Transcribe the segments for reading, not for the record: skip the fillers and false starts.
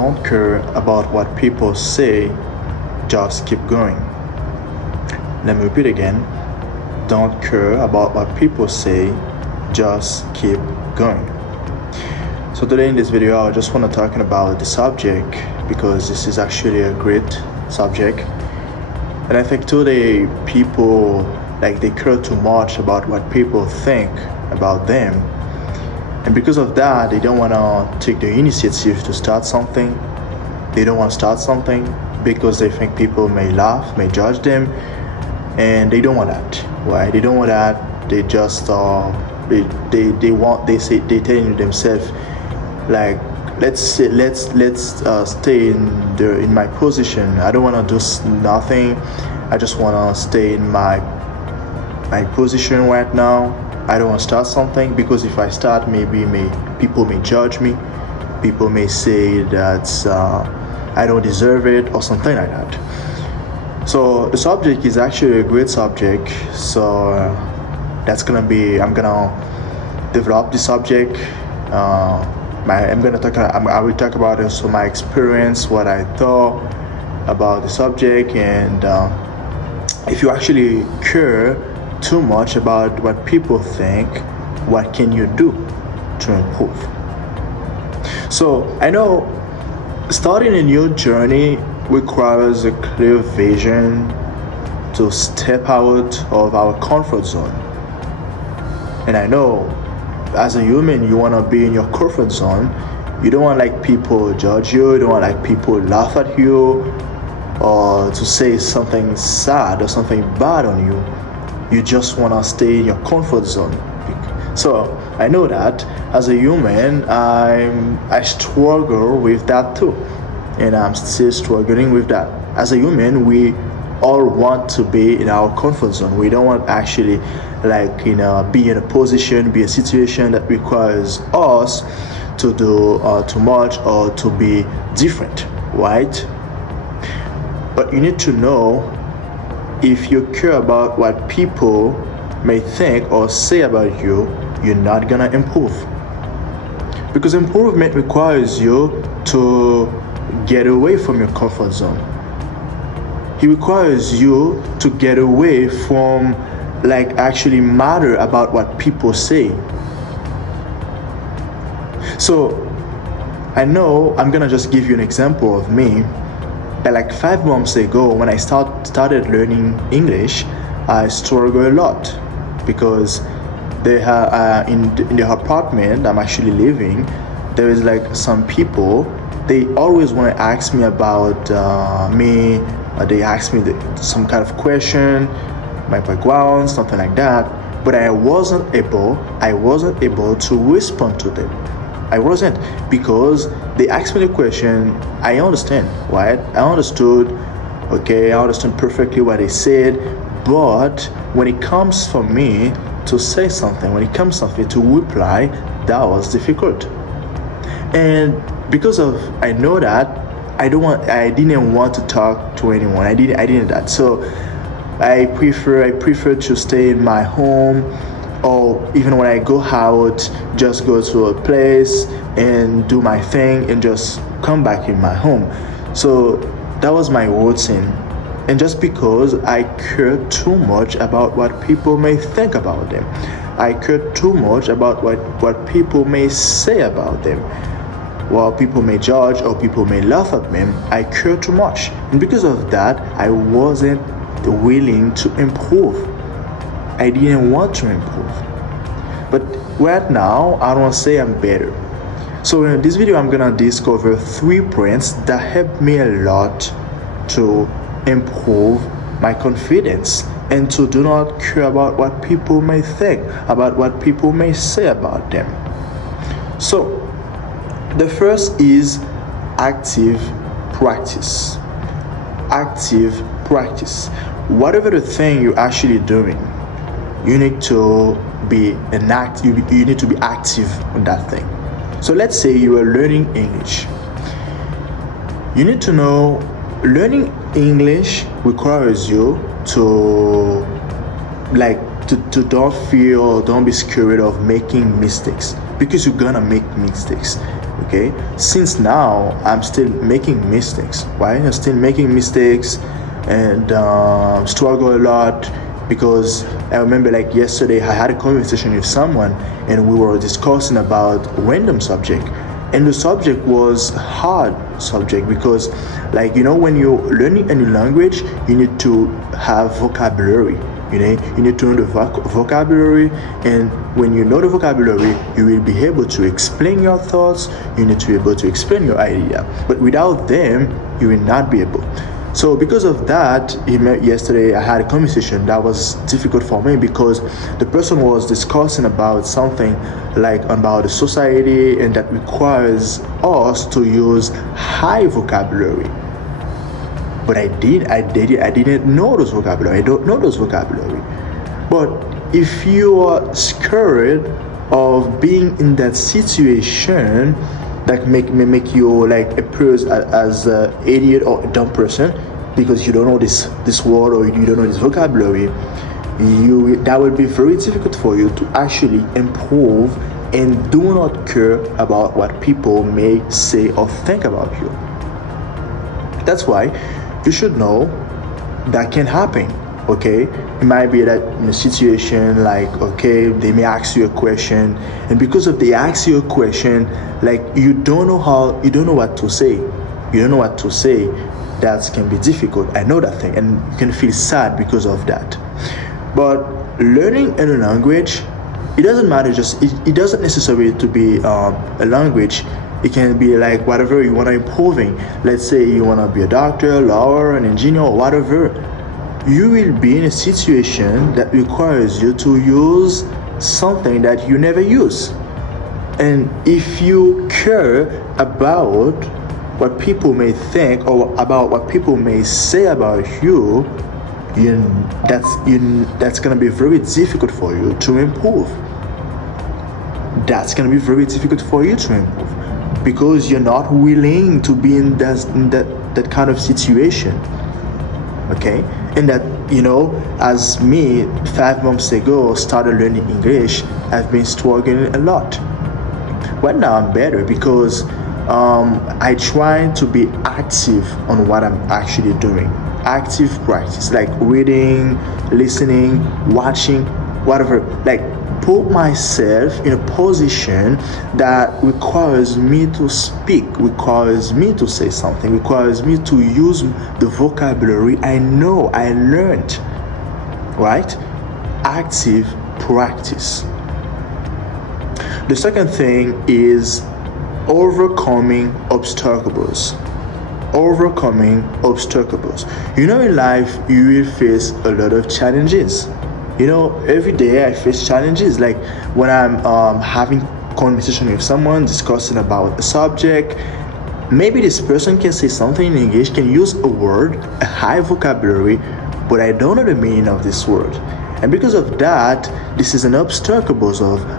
don't care about what people say, just keep going. Let me repeat again. Don't care about what people say, just keep going. So today in this video, I just want to talk about the subject because this is actually a great subject. And I think today people they care too much about what people think about them. And because of that, they don't want to take the initiative to start something. They don't want to start something because they think people may laugh, may judge them, and they don't want that. Why? They don't want that. They just they tell themselves let's stay in my position. I don't want to do nothing. I just want to stay in my position right now. I don't want to start something because if I start, people may judge me. People may say that I don't deserve it or something like that. So the subject is actually a great subject. So I'm gonna develop the subject. I will talk about also my experience, what I thought about the subject, and if you actually care too much about what people think, what can you do to improve? So I know starting a new journey requires a clear vision to step out of our comfort zone. And I know as a human, you want to be in your comfort zone. You don't want people judge you. You don't want people laugh at you or to say something sad or something bad on you. You just want to stay in your comfort zone. So I know that as a human, I struggle with that too, and I'm still struggling with that. As a human, we all want to be in our comfort zone. We don't want actually be in a position, be a situation that requires us to do too much or to be different, right? But you need to know, if you care about what people may think or say about you, you're not gonna improve. Because improvement requires you to get away from your comfort zone. It requires you to get away from actually matter about what people say. So I know I'm gonna just give you an example of me. 5 months ago, when I started learning English, I struggled a lot because they have in the apartment I'm actually living, there is some people, they always want to ask me about me. They ask me some kind of question, my background, something like that, but I wasn't able to respond to them. I wasn't, because they asked me the question. I understand, right? I understood perfectly what they said, but when it comes for me to say something, when it comes for me to reply, that was difficult. And because I know that I didn't want to talk to anyone. I didn't that. So I prefer to stay in my home, or even when I go out, just go to a place and do my thing and just come back in my home. So that was my routine. And just because I care too much about what people may think about them, I care too much about what people may say about them, while people may judge or people may laugh at me, I care too much. And because of that, I wasn't willing to improve. I didn't want to improve. But right now, I don't want to say I'm better. So in this video, I'm gonna discover 3 points that helped me a lot to improve my confidence and to do not care about what people may think, about what people may say about them. So the first is active practice. Active practice. Whatever the thing you're actually doing, you need to be you need to be active on that thing. So let's say you are learning English. You need to know, learning English requires you to don't be scared of making mistakes, because you're gonna make mistakes. Okay, since now I'm still making mistakes, right? I'm still making mistakes and struggle a lot because I remember like yesterday I had a conversation with someone and we were discussing about random subject, and the subject was hard subject because like when you're learning a new language you need to have vocabulary. You need to know the vocabulary, and when you know the vocabulary you will be able to explain your thoughts, you need to be able to explain your idea, but without them you will not be able. So because of that, yesterday I had a conversation that was difficult for me because the person was discussing about something like about the society and that requires us to use high vocabulary. But I didn't know those vocabulary. I don't know those vocabulary. But if you are scared of being in that situation that may make you like appear as an idiot or a dumb person because you don't know this word or you don't know this vocabulary, that will be very difficult for you to actually improve and do not care about what people may say or think about you. That's why you should know that can happen. Okay, it might be that in a situation like, okay, they may ask you a question, and because of they ask you a question, like you don't know what to say, that can be difficult. I know that thing, and you can feel sad because of that. But learning a new language, it doesn't matter, it doesn't necessarily to be a language. It can be like whatever you want to improving. Let's say you want to be a doctor, lawyer, an engineer, or whatever. You will be in a situation that requires you to use something that you never use. And if you care about what people may think or about what people may say about you, that's going to be very difficult for you to improve. That's going to be very difficult for you to improve because you're not willing to be in that kind of situation. Okay, and that as me 5 months ago started learning English, I've been struggling a lot. Right now I'm better because I try to be active on what I'm actually doing. Active practice, like reading, listening, watching, whatever. Like put myself in a position that requires me to speak, requires me to say something, requires me to use the vocabulary I know, I learned, right? Active practice. The second thing is overcoming obstacles. In life you will face a lot of challenges. Every day I face challenges. Like when I'm having conversation with someone discussing about a subject, maybe this person can say something in English, can use a word, a high vocabulary, but I don't know the meaning of this word. And because of that, this is an obstacle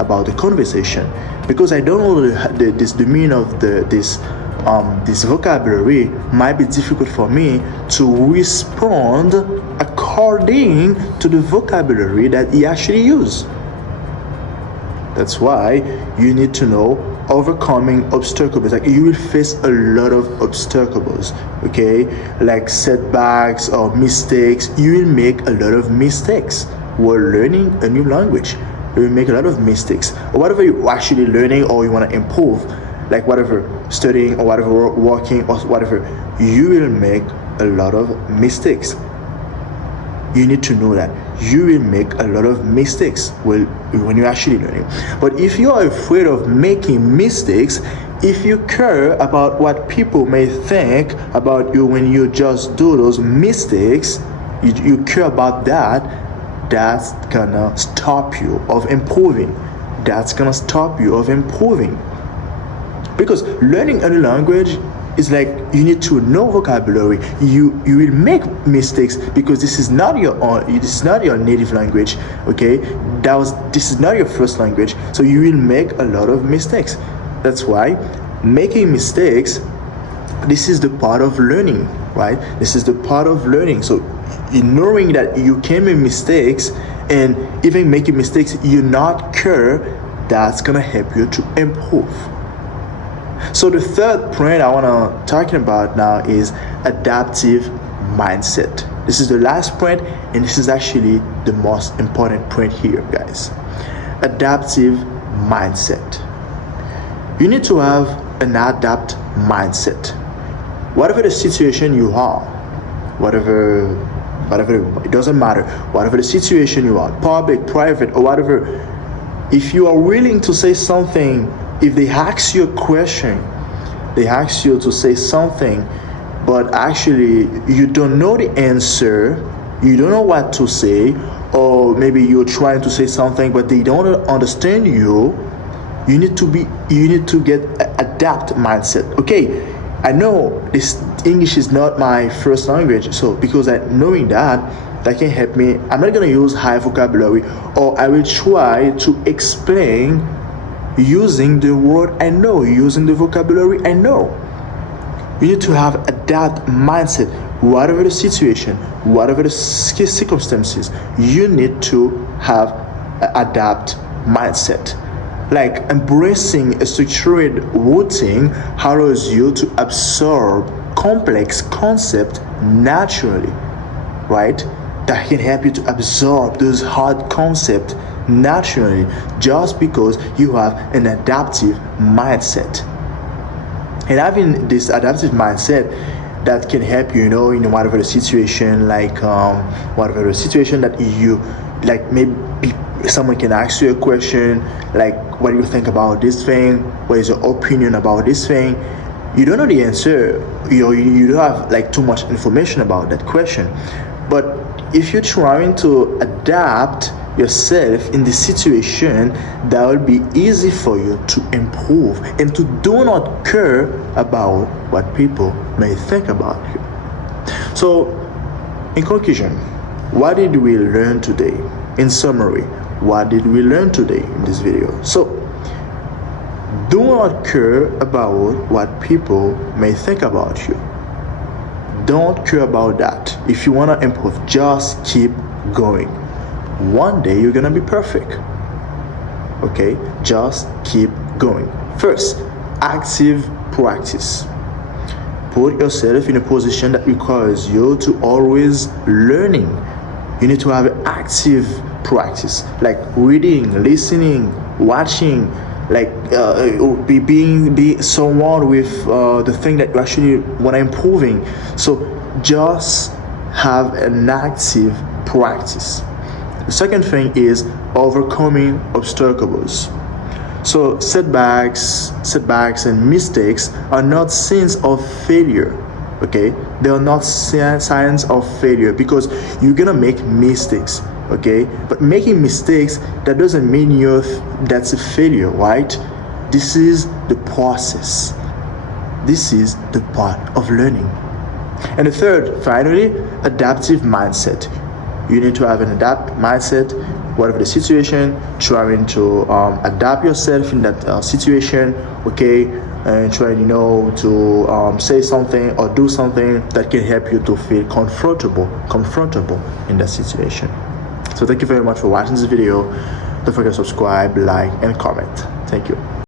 about the conversation. Because I don't know the meaning of this vocabulary, might be difficult for me to respond according to the vocabulary that he actually used. That's why you need to know overcoming obstacles. Like you will face a lot of obstacles, okay? Like setbacks or mistakes. You will make a lot of mistakes while learning a new language. You will make a lot of mistakes. Or whatever you're actually learning or you want to improve, like whatever studying or whatever working or whatever, you will make a lot of mistakes. You need to know that you will make a lot of mistakes when you're actually learning. But if you are afraid of making mistakes, if you care about what people may think about you when you just do those mistakes, you care about that, that's gonna stop you of improving. Because learning a new language is like you need to know vocabulary. You will make mistakes because this is not your native language. Okay, this is not your first language, so you will make a lot of mistakes. That's why making mistakes, this is the part of learning, right? This is the part of learning. So in knowing that you can make mistakes, and even making mistakes you not care, that's gonna help you to improve. So the third point I want to talking about now is adaptive mindset. This is the last point, and this is actually the most important point here, guys. Adaptive mindset. You need to have an adapt mindset. Whatever the situation you are, whatever it doesn't matter, whatever the situation you are, public, private, or whatever, if you are willing to say something, if they ask you a question, they ask you to say something, but actually you don't know the answer, you don't know what to say, or maybe you're trying to say something but they don't understand you, you need to get adapt mindset. Okay, I know this English is not my first language, so because knowing that can help me, I'm not gonna use high vocabulary, or I will try to explain using the word I know, using the vocabulary I know. You need to have adapt mindset. Whatever the situation, whatever the circumstances, you need to have adapt mindset. Like embracing a structured routine allows you to absorb complex concepts naturally, right? That can help you to absorb those hard concepts naturally just because you have an adaptive mindset. And having this adaptive mindset that can help you, in whatever the situation, whatever the situation that you like, maybe someone can ask you a question like, what do you think about this thing? What is your opinion about this thing? You don't know the answer. You don't have like too much information about that question. But if you're trying to adapt yourself in the situation, that will be easy for you to improve and to do not care about what people may think about you. So, in conclusion, what did we learn today? In summary, what did we learn today in this video? So, do not care about what people may think about you. Don't care about that. If you want to improve, just keep going. One day you're gonna be perfect. Okay, just keep going. First, active practice. Put yourself in a position that requires you to always learning. You need to have active practice, like reading, listening, watching, like be someone with the thing that you actually want to improving. So just have an active practice. The second thing is overcoming obstacles. So setbacks and mistakes are not signs of failure. Okay, they are not signs of failure because you're gonna make mistakes. Okay, but making mistakes, that doesn't mean that's a failure, right? This is the process. This is the part of learning. And the third, finally, adaptive mindset. You need to have an adapt mindset, whatever the situation, trying to adapt yourself in that situation, okay, and trying, to say something or do something that can help you to feel comfortable in that situation. So thank you very much for watching this video. Don't forget to subscribe, like, and comment. Thank you.